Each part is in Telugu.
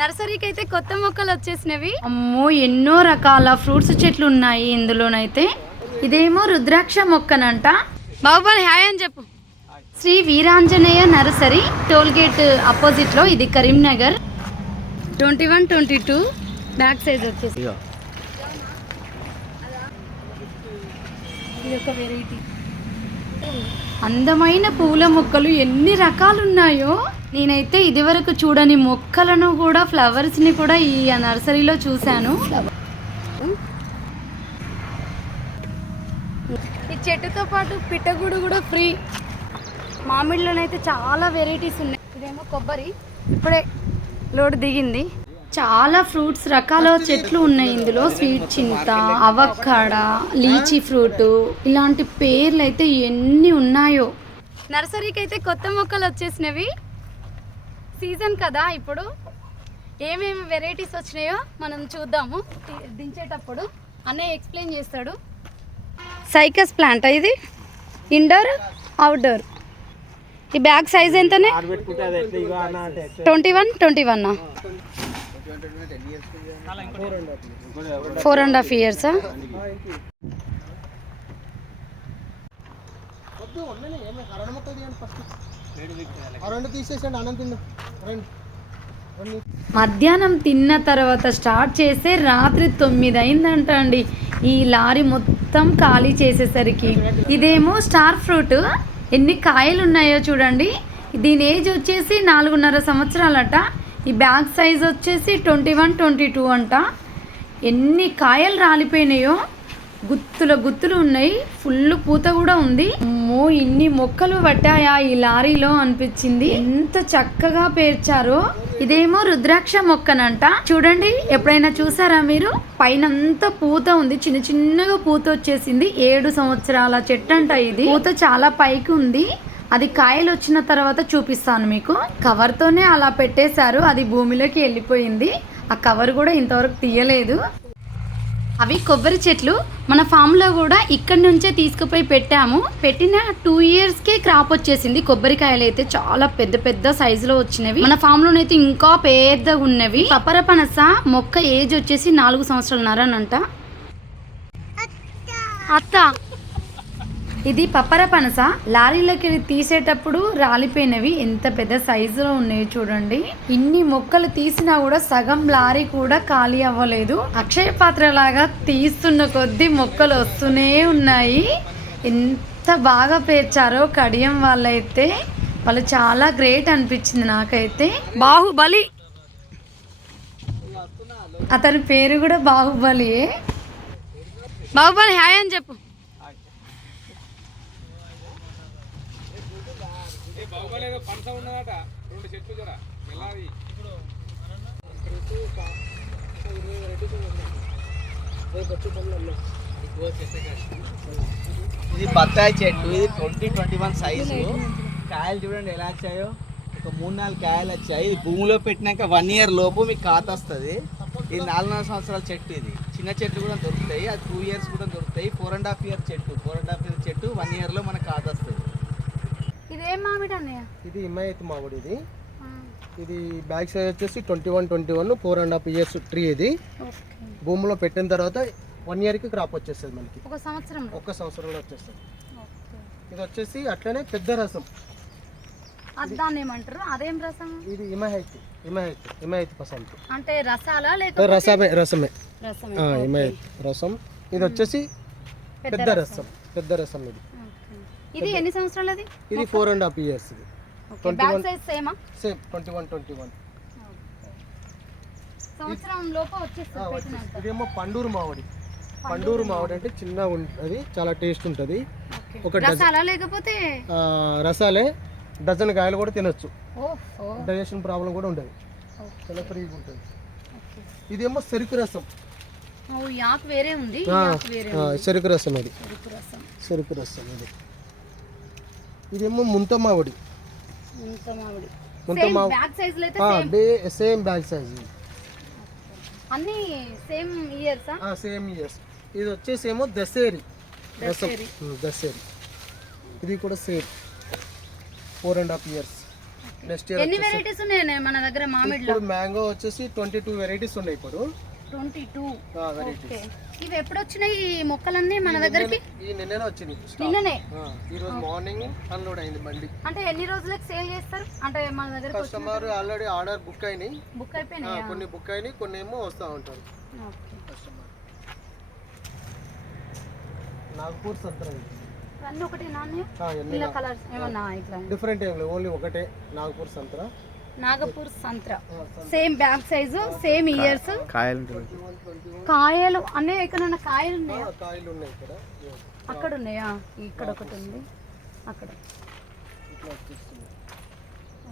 నర్సరీకి అయితే కొత్త మొక్కలు వచ్చేసినవి. అమ్మో ఎన్నో రకాల ఫ్రూట్స్ చెట్లు ఉన్నాయి ఇందులోనైతే. ఇదేమో రుద్రాక్ష మొక్కనంట. బాహుబలి హాయ్ అని చెప్పు. Sri Veeranjaneya nursery, toll gate opposite లో, ఇది కరీంనగర్. 21-22 బ్యాక్ సైజ్ వచ్చేసి ఇది ఒక వెరైటీ. అందమైన పూల మొక్కలు ఎన్ని రకాలు ఉన్నాయో. నేనైతే ఇదివరకు చూడని మొక్కలను కూడా, ఫ్లవర్స్ ని కూడా ఈ నర్సరీలో చూశాను. ఈ చెట్టుతో పాటు పిట్టగూడు కూడా ఫ్రీ. మామిడిలోనైతే చాలా వెరైటీస్ ఉన్నాయి. ఇదేమో కొబ్బరి, ఇప్పుడే లోడ్ దిగింది. చాలా ఫ్రూట్స్ రకాల చెట్లు ఉన్నాయి ఇందులో. స్వీట్ చింత, అవకాడ, లీచీ ఫ్రూట్, ఇలాంటి పేర్లు అయితే ఎన్ని ఉన్నాయో. నర్సరీకి అయితే కొత్త మొక్కలు వచ్చేసినవి. సీజన్ కదా ఇప్పుడు. ఏమేమి వెరైటీస్ వచ్చినాయో మనం చూద్దాము. దించేటప్పుడు అన్నయ్య ఎక్స్ప్లెయిన్ చేస్తాడు. సైకస్ ప్లాంట్ ఇది, ఇండోర్ అవుట్డోర్. ఈ బ్యాగ్ సైజ్ ఎంతనే? 21 4.5 years. మధ్యాహ్నం తిన్న తర్వాత స్టార్ట్ చేస్తే రాత్రి 9 అయిందంట అండి ఈ లారీ మొత్తం ఖాళీ చేసేసరికి. ఇదేమో స్టార్ ఫ్రూట్. ఎన్ని కాయలు ఉన్నాయో చూడండి. దీని ఏజ్ వచ్చేసి 4.5 సంవత్సరాలట. ఈ బ్యాగ్ సైజ్ వచ్చేసి 21-22 అంట. ఎన్ని కాయలు రాలిపోయినాయో, గుత్తులు ఉన్నాయి. ఫుల్ పూత కూడా ఉంది. అమ్మో ఇన్ని మొక్కలు పట్టాయా ఈ లారీలో అనిపించింది. ఎంత చక్కగా పేర్చారో. ఇదేమో రుద్రాక్ష మొక్కనంట. చూడండి, ఎప్పుడైనా చూసారా మీరు? పైనంతా పూత ఉంది, చిన్న చిన్నగా పూత వచ్చేసింది. 7 సంవత్సరాల చెట్టు అంట ఇది. పూత చాలా పైకి ఉంది. అది కాయలు వచ్చిన తర్వాత చూపిస్తాను మీకు. కవర్తోనే అలా పెట్టేశారు, అది భూమిలోకి వెళ్ళిపోయింది. ఆ కవర్ కూడా ఇంతవరకు తీయలేదు. అవి కొబ్బరి చెట్లు. మన ఫామ్లో కూడా ఇక్కడి నుంచే తీసుకుపోయి పెట్టాము. పెట్టిన 2 yearsకే క్రాప్ వచ్చేసింది. కొబ్బరికాయలు అయితే చాలా పెద్ద పెద్ద సైజులో వచ్చినవి. మన ఫామ్లోనైతే ఇంకా పెద్దగా ఉన్నవి. పప్పర పనస మొక్క ఏజ్ వచ్చేసి 4 సంవత్సరాలన్నరంట. అత్త ఇది పప్పర పనస. లారీలోకి తీసేటప్పుడు రాలిపోయినవి. ఎంత పెద్ద సైజులో ఉన్నాయి చూడండి. ఇన్ని మొక్కలు తీసినా కూడా సగం లారీ కూడా ఖాళీ అవ్వలేదు. అక్షయ పాత్ర లాగా తీస్తున్న కొద్దీ మొక్కలు వస్తూనే ఉన్నాయి. ఎంత బాగా పేర్చారో కడియం వాళ్ళైతే. వాళ్ళు చాలా గ్రేట్ అనిపించింది నాకైతే. బాహుబలి, అతని పేరు కూడా బాహుబలియే. బాహుబలి హాయ్ అని చెప్పు. ఇది బత్తాయి చెట్టు. ఇది 20-21 సైజు. కాయలు చూడండి ఎలా వచ్చాయో. ఒక 3-4 కాయలు వచ్చాయి. ఇది భూమిలో పెట్టినాక 1 year లోపు మీకు కాత వస్తుంది. ఇది 4.5 సంవత్సరాల చెట్టు. ఇది చిన్న చెట్లు కూడా దొరుకుతాయి. అది 2 years కూడా దొరుకుతాయి. 4.5 year చెట్టు. 4.5 year చెట్టు 1 year లో మనకు కాత వస్తుంది. ఇదేం మామిడి అన్నయ్య? ఇది హిమాయత్ మామిడి. ఇది బ్యాగ్ సైజ్ వచ్చేసి 21 4.5 years ట్రీ. ఇది భూమిలో పెట్టిన తర్వాత 1 yearకి క్రాప్ వచ్చేస్తుంది మనకి. ఒక సంవత్సరంలో వచ్చేస్తుంది. ఇది వచ్చేసి అట్లనే పెద్ద రసం. దాన్ని ఏమంటారు? అదేం రసం? ఇది హిమాయత్ పసంత్ అంటే రసాలా లేకపోతే? రసమే హిమాయత్ రసం. ఇది వచ్చేసి పెద్ద రసం. ఇది ఎన్ని సంవత్సరాలు? ఇది 4.5 years. ఇది బ్యాగ్ సైజ్ సేమ్ 21 సంవత్సరం లోపు వచ్చేస్తుంది. ఇదేమో పండూరు మామిడి అంటే చిన్నగా ఉంటుంది, చాలా టేస్ట్ ఉంటుంది. ఒక రసాలే డజన్ కాయలు కూడా తినొచ్చు. డైజెషన్ ప్రాబ్లం కూడా ఉండదు, చాలా ఫ్రీగా ఉంటుంది. ఇదేమో చెరుకు రసం. చెరుకు రసం ఇది. ఇదేమో ముంత మామిడి. Same bag size. అన్ని సేమ్ ఇయర్స్. ఇది వచ్చేసేమో దసేరి రసం. దసేరి ఇది కూడా సేమ్ 4.5 years. నెక్స్ట్ ఇయర్ ఎన్ని వెరైటీస్ ఉన్నాయి మన దగ్గర మామిడిలో? ఇప్పుడు మ్యాంగో వచ్చేసి 22 వెరైటీస్ ఉన్నాయి ఇప్పుడు. 22 వెరైటీస్. ఇవి ఎప్పుడు వచ్చినాయి ఈ మొక్కలన్నీ మన దగ్గరికి? ఈ నిన్ననే వచ్చింది. నిన్ననే. ఈ రోజు మార్నింగ్ అన్లోడ్ అయింది బండి. అంటే ఎన్ని రోజులకు సేల్ చేస్తారు? అంటే మన దగ్గర కస్టమర్ ఆల్రెడీ ఆర్డర్ బుక్ అయినాయి. బుక్ అయిపోయినాయి. కొన్ని బుక్ అయినాయి, కొన్ని ఏమో వస్తూ ఉంటారు కస్టమర్. నాగపూర్ సంత్రా అన్నీ ఒకటి నాన్న ఇలా కలర్స్ ఏమన్నా ఇట్లా డిఫరెంట్ ఏం లేదు, ఓన్లీ ఒకటే నాగపూర్ సంత్రా. నాగపూర్ సంత్రా same back size, same years. కాయలు కాయలు అన్నీ ఎక్కడన్నా కాయలు ఉన్నాయా? కాయలు ఉన్నాయి ఇక్కడ. అక్కడ ఉన్నాయా? ఇక్కడ ఒకటి ఉంది, అక్కడ. ఇట్లా వచ్చేస్తుంది.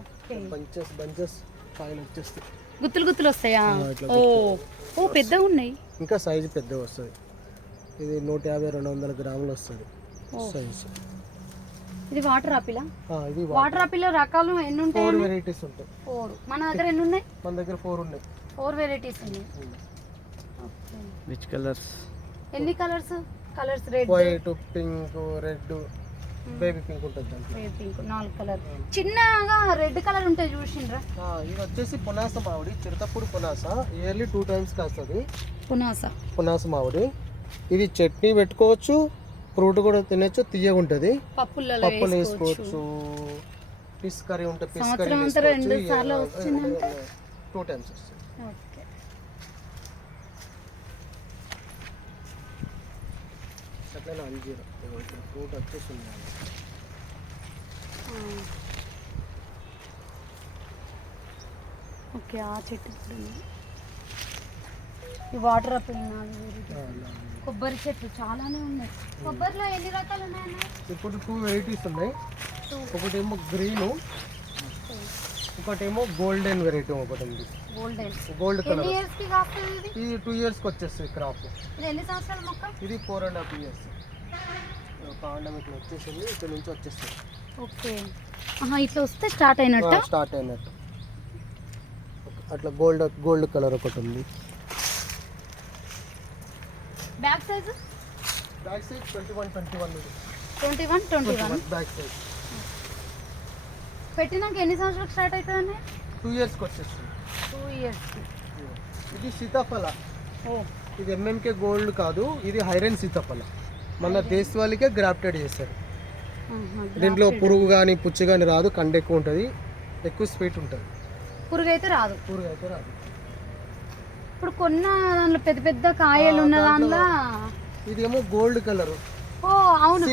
ఓకే. బంచెస్ కాయలు వచ్చేస్తాయి. గుత్తులు గుత్తులు వస్తాయా? ఓ పెద్దగా ఉన్నాయి. ఇంకా సైజు పెద్దగా వస్తుంది. ఇది 150-200 గ్రాములు వస్తుంది సైజు. ఇది వాటర్ ఆపిల్. ఇది వాటర్ ఆపిల్ రకాలు ఎన్ని ఉంటాయి? 4 వెరైటీస్ ఉంటాయి. 4. మన దగ్గర ఎన్ని ఉన్నాయి? మన దగ్గర 4 ఉన్నాయి. 4 వెరైటీస్ ఉన్నాయి. ఓకే. Which colours? ఎన్ని colours? Colours red, white, pink, red, baby pink ఉంటుంది దాంట్లో. Baby pink 4 colour. చిన్నగా రెడ్ కలర్ ఉంటాయి చూసిండ్రా? ఇది వచ్చేసి పునాస మామిడి, చిరుతప్పుడు పునాస. ఇయర్లీ 2 టైమ్స్ కాస్తుంది పునాస మామిడి. ఇది చట్నీ పెట్టుకోవచ్చు, ఫ్రూట్ కూడా తినచ్చు, తీయగా ఉంటుంది. పప్పులు వేసుకోవచ్చు, ఫిష్ కర్రీ ఉంటే ఫిష్ కర్రీ వేసుకోవచ్చు. 2 టైమ్స్ వస్తుంది. అట్లా అంజీరా ఫ్రూట్ వచ్చేస్తుంది. ఓకే. ఆ చెట్టు ఈ వాటర్ ఆపిల్. కొబ్బరి చెట్లు చాలానే ఉన్నాయి. కొబ్బరిలో ఎన్ని రకాలు ఉన్నాయన్న? ఇప్పుడు 2 వెరైటీస్ ఉన్నాయి. ఒకటేమో గ్రీన్, ఒకటేమో గోల్డెన్ వెరైటీ. ఒకటి ఉంది గోల్డ్ కలర్. ఇది 2 ఇయర్స్కి వచ్చేస్తుంది క్రాప్. ఇది ఎన్ని సంవత్సరాల మొక్క? ఇది 4.5 ఇయర్స్. కాండం ఇట్లా వచ్చేసింది, ఇక్కడ నుంచి వచ్చేస్తుంది. ఓకే. ఇట్లా వస్తే స్టార్ట్ అయినట్టు. అట్లా గోల్డ్ కలర్ ఒకటి ఉంది. Back size 21 back size. పెట్టినాక ఎన్ని సంవత్సరాలకు స్టార్ట్ అవుతుంది? 2 ఇయర్స్కి వచ్చేస్తుంది. 2 ఇయర్స్కి. ఇది సీతాఫల. ఇది ఎంఎంకే గోల్డ్ కాదు, ఇది హైరెన్ సీతాఫల. మన దేశవాళికే గ్రాఫ్టెడ్ చేస్తారు. దీంట్లో పురుగు కానీ పుచ్చు కానీ రాదు, కండ ఎక్కువ ఉంటుంది, ఎక్కువ స్వీట్ ఉంటుంది. పురుగు అయితే రాదు. ఇప్పుడు కొన్న దాంట్లో పెద్ద పెద్ద కాయలు ఉన్న దాంట్లో ఇదేమో గోల్డ్ కలర్. ఓ అవును.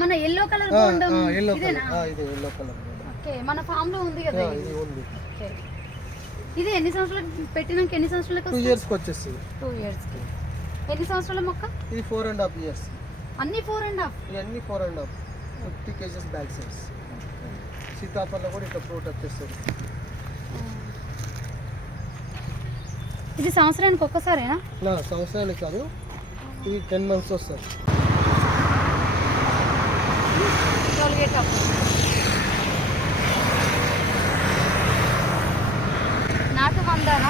మన ఎల్లో కలర్ గోల్డ్. ఇది ఎల్లో కలర్. ఓకే. మన ఫామ్ లో ఉంది కదా ఇది ఉంది. ఓకే. ఇది ఎన్ని సంవత్సరాలకు పెట్టినాక ఎన్ని సంవత్సరాలకు? 2 ఇయర్స్కి వచ్చేస్తుంది. 2 ఇయర్స్కి. ఎన్ని సంవత్సరాల మొక్క? ఇది 4.5 ఇయర్స్. అన్ని 4.5. ఇవన్నీ 4.5. 50 kgs బ్యాగ్ సైజ్. సీతాఫల కూడా ఇట్లా ఫ్రూట్ వచ్చేస్తుంది. ఇది సంవత్సరానికి ఒక్కసారేనా? సంవత్సరానికి కాదు, ఇది 10 months వస్తుంది. నాటు మందార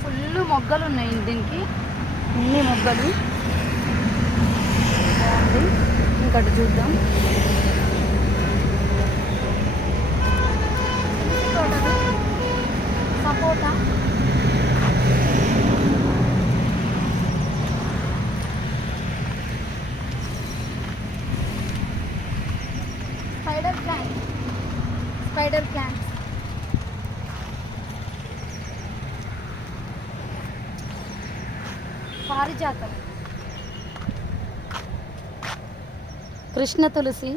ఫుల్ మొగ్గలు ఉన్నాయి దీనికి, ఇన్ని మొగ్గలు. బాగుంది. ఇంకటి చూద్దాం. సపోటా. Spider plant. పారిజాతం. కృష్ణ తులసి.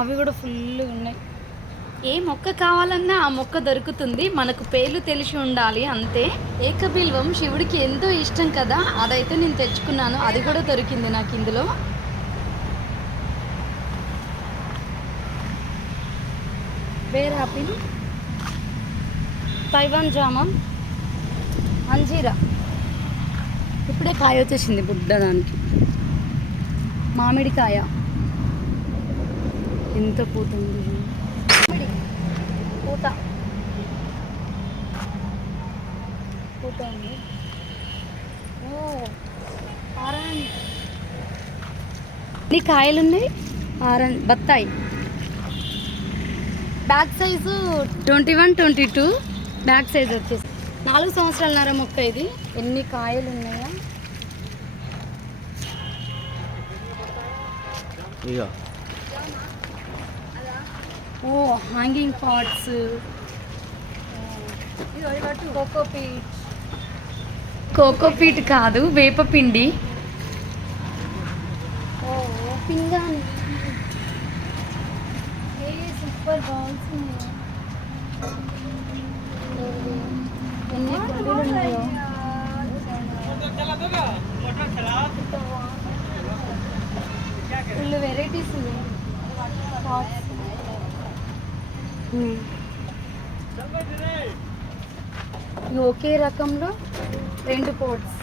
అవి కూడా ఫుల్ ఉన్నాయి. ఏ మొక్క కావాలన్నా ఆ మొక్క దొరుకుతుంది, మనకు పేర్లు తెలిసి ఉండాలి అంతే. ఏకబిల్వం శివుడికి ఎంతో ఇష్టం కదా, అదైతే నేను తెచ్చుకున్నాను. అది కూడా దొరికింది నాకు ఇందులో. బేర్ ఆపిల్, తైవాన్ జామం, అంజీరా. ఇప్పుడే కాయ వచ్చేసింది బుడ్డదానికి. మామిడికాయ ఎంత పూత ఉంది. పూత ఉంది. ఓ ఆరెంజ్. ఇన్ని కాయలు ఉన్నాయి. ఆరెంజ్ బత్తాయి. బ్యాక్ సైజు 21-22, బ్యాక్ సైజ్ వచ్చేసి 4 సంవత్సరాలన్నర మొక్క ఇది. ఎన్ని కాయలు ఉన్నాయా. ఓ హ్యాంగింగ్ పాట్స్, కోకోపీట్ కాదు వేపపిండి. ఓ పింగాణి, సూపర్ బాల్స్ ఉన్నాయి. ఎన్ని కుండీలు ఉన్నాయో. ఫుల్ వెరైటీస్ ఉన్నాయి. ఒకే రకంలో 2 పోట్స్,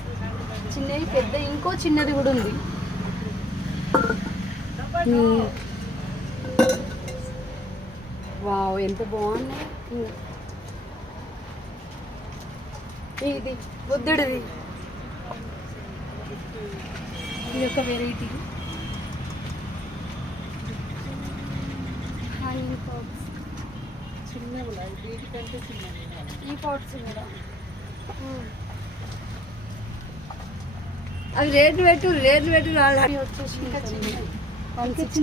చిన్నవి పెద్ద, ఇంకో చిన్నది కూడా ఉంది. వావ్ ఎంత బాగున్నాయి. ఇది బుద్ధుడిది, ఇది ఒక వెరైటీ. హ్యాంగింగ్ పాట్స్ చిన్నవి, వీటికంటే చిన్నవి ఈ పాట్స్ కూడా. అవి రేట్లు పెట్టు వచ్చేసి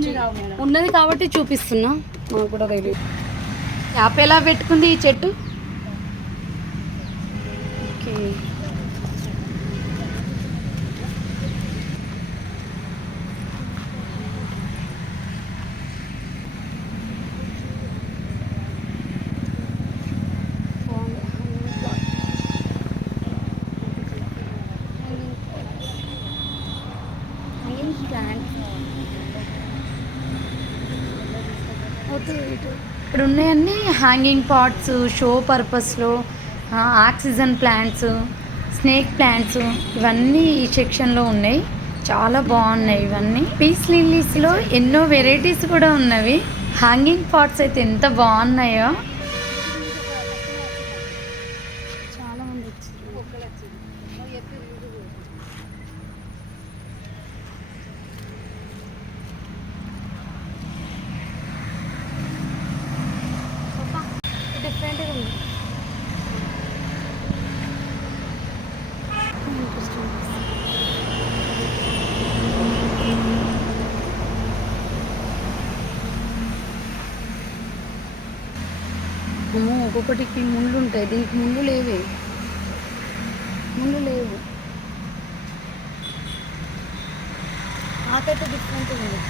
ఉన్నది కాబట్టి చూపిస్తున్నా. నాకు కూడా తెలియదు. యాప్ ఎలా పెట్టుకుంది ఈ చెట్టు. ఓకే ఇక్కడ ఉన్నాయన్నీ హ్యాంగింగ్ పాట్స్, షో పర్పస్లో, ఆక్సిజన్ ప్లాంట్స్, స్నేక్ ప్లాంట్స్, ఇవన్నీ ఈ సెక్షన్లో ఉన్నాయి. చాలా బాగున్నాయి ఇవన్నీ. పీస్ లిల్లీస్లో ఎన్నో వెరైటీస్ కూడా ఉన్నవి. హ్యాంగింగ్ పాట్స్ అయితే ఎంత బాగున్నాయో. చాలా మంది వచ్చారు. డిఫరెంట్గా ఉంది. అమ్మో, ఒక్కొక్కటికి ముళ్ళు ఉంటాయి. దీనికి ముళ్ళు లేవే, ముళ్ళు లేవు. నాకైతే డిఫరెంట్ ఉంది.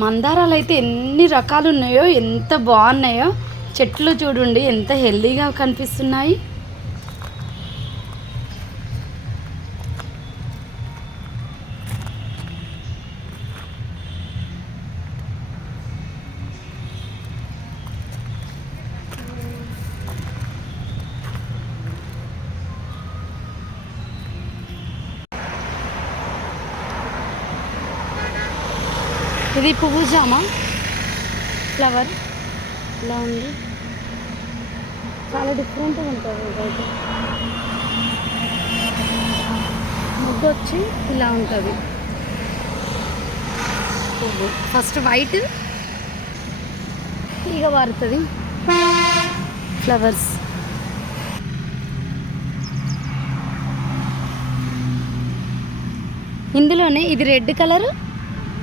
మందారాలు అయితే ఎన్ని రకాలు ఉన్నాయో, ఎంత బాగున్నాయో. చెట్లు చూడండి ఎంత హెల్దీగా కనిపిస్తున్నాయి. ఇది పువ్వు జామ ఫ్లవర్ ఇలా ఉంది. చాలా డిఫరెంట్గా ఉంటుంది. ఇదైతే ముద్దు వచ్చి ఇలా ఉంటుంది. పువ్వు ఫస్ట్ వైట్ తీగ పారుతుంది ఫ్లవర్స్. ఇందులోనే ఇది రెడ్ కలర్,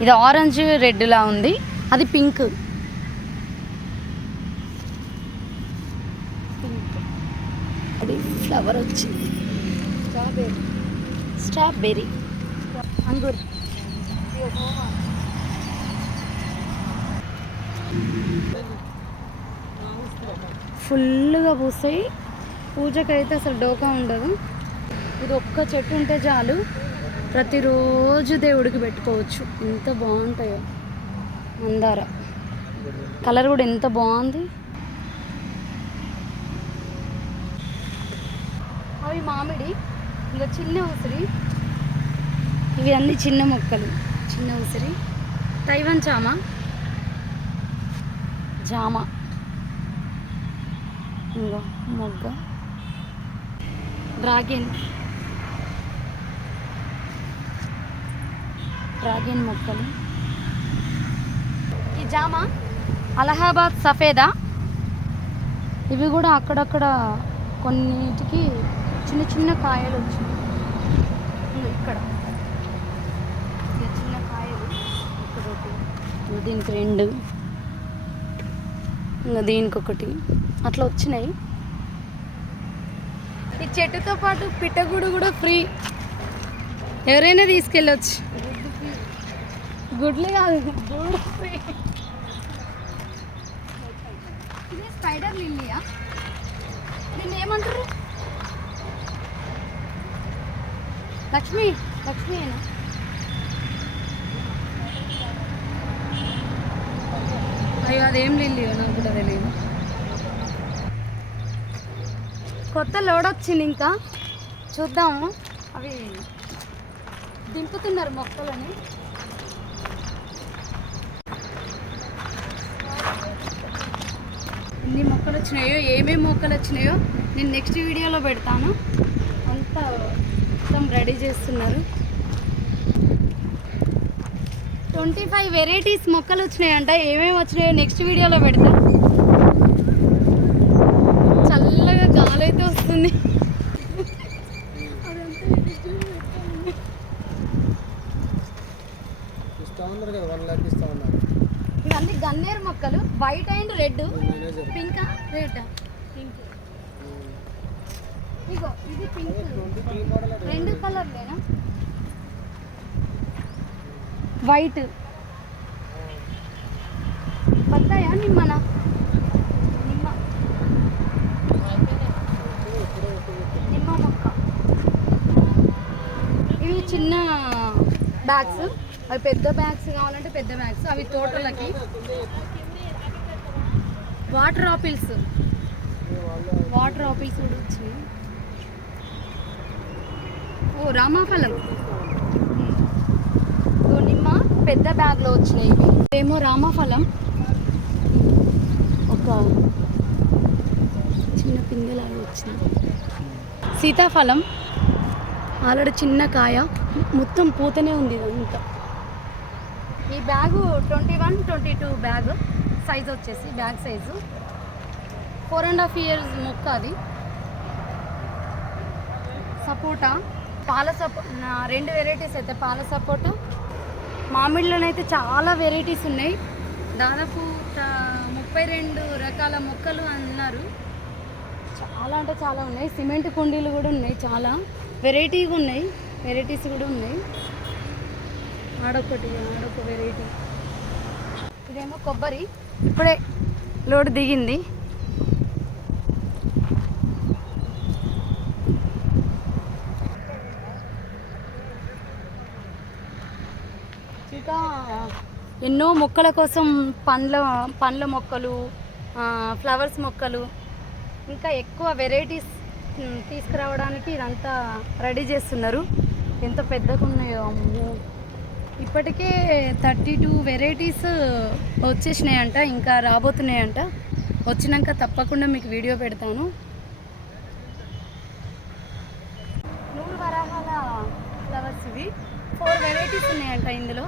ఇది ఆరెంజ్ రెడ్లా ఉంది, అది పింక్. అది ఫ్లవర్ వచ్చింది స్ట్రాబెర్రీ అంగూర్. ఫుల్గా పూస్తాయి. పూజకైతే అసలు డోకా ఉండదు. ఇది ఒక్క చెట్టు ఉంటే చాలు, ప్రతిరోజు దేవుడికి పెట్టుకోవచ్చు. ఎంత బాగుంటాయో. మందార కలర్ కూడా ఎంత బాగుంది. అవి మామిడి, ఇంకా చిన్న ఉసిరి. ఇవి అన్ని చిన్న మొక్కలు, చిన్న ఉసిరి. తైవాన్ జామ, ఇంకా మొగ్గ. డ్రాగన్ మొక్కలు. ఈ జామ అలహాబాద్ సఫేదా. ఇవి కూడా అక్కడక్కడ కొన్నిటికి చిన్న చిన్న కాయలు వచ్చినాయి. ఇక్కడ చిన్న కాయలు, ఇక్కడ దీనికి 2, ఇంకా దీనికి 1 అట్లా వచ్చినాయి. ఈ చెట్టుతో పాటు పిట్టగూడు కూడా ఫ్రీ, ఎవరైనా తీసుకెళ్ళొచ్చు. గుడ్లు కాదు, గూడు ఫ్రీ. ఇది స్పైడర్ లిల్లీయా? దీన్ని ఏమంటారు? లక్ష్మి అయినా. అయ్యో అదేం లిల్లీయో నాకు కూడా తెలియదు. కొత్త లోడ్ వచ్చింది, ఇంకా చూద్దాము. అవి దింపుతున్నారు మొక్కలని. ఎన్ని మొక్కలు వచ్చినాయో, ఏమేమి మొక్కలు వచ్చినాయో నేను నెక్స్ట్ వీడియోలో పెడతాను. అంతా మొత్తం రెడీ చేస్తున్నారు. 25 వెరైటీస్ మొక్కలు వచ్చినాయంట. ఏమేమి వచ్చినాయో నెక్స్ట్ వీడియోలో పెడతా. చల్లగా గాలి అయితే వస్తుంది. ఇవన్నీ గన్నేరు మొక్కలు, white and red. Pink red pink. ఇగో ఇది పింక్, 2 కలర్లేనా? వైట్. పత్తాయా నిమ్మనా? నిమ్మ మొక్క. ఇవి చిన్న బ్యాగ్స్, అవి పెద్ద బ్యాగ్స్ కావాలంటే పెద్ద బ్యాగ్స్. అవి తోటలకి. వాటర్ ఆపిల్స్ కూడా వచ్చినాయి. ఓ రామాఫలం. నిమ్మ పెద్ద బ్యాగ్లో వచ్చినాయి. ఇవి ఏమో రామాఫలం, ఒక చిన్న పిందెలాగా వచ్చింది. సీతాఫలం ఆల్రెడీ చిన్న కాయ, మొత్తం పూతనే ఉంది ఇదంతా. ఈ బ్యాగు 21-22 బ్యాగ్ సైజ్ వచ్చేసి, బ్యాగ్ సైజు 4.5 years మొక్క. అది సపోటా, పాల 2 వెరైటీస్ అయితే పాల సపోటా. మామిడిలోనైతే చాలా వెరైటీస్ ఉన్నాయి. దాదాపు 32 రకాల మొక్కలు అన్నారు. చాలా అంటే చాలా ఉన్నాయి. సిమెంట్ కుండీలు కూడా ఉన్నాయి, చాలా వెరైటీగా ఉన్నాయి. వెరైటీస్ కూడా ఉన్నాయి. ఆడొక వెరైటీ. ఇదేమో కొబ్బరి, ఇప్పుడే లోడ్ దిగింది. ఇంకా ఎన్నో మొక్కల కోసం పండ్ల మొక్కలు, ఫ్లవర్స్ మొక్కలు, ఇంకా ఎక్కువ వెరైటీస్ తీసుకురావడానికి ఇదంతా రెడీ చేస్తున్నారు. ఎంత పెద్దగా ఉన్నాయో అమ్మో. ఇప్పటికే 32 వెరైటీస్ వచ్చేసినాయంట, ఇంకా రాబోతున్నాయంట. వచ్చినాక తప్పకుండా మీకు వీడియో పెడతాను. 100 వరాహాల ఫ్లవర్స్ ఇవి 4 వెరైటీస్ ఉన్నాయంట ఇందులో.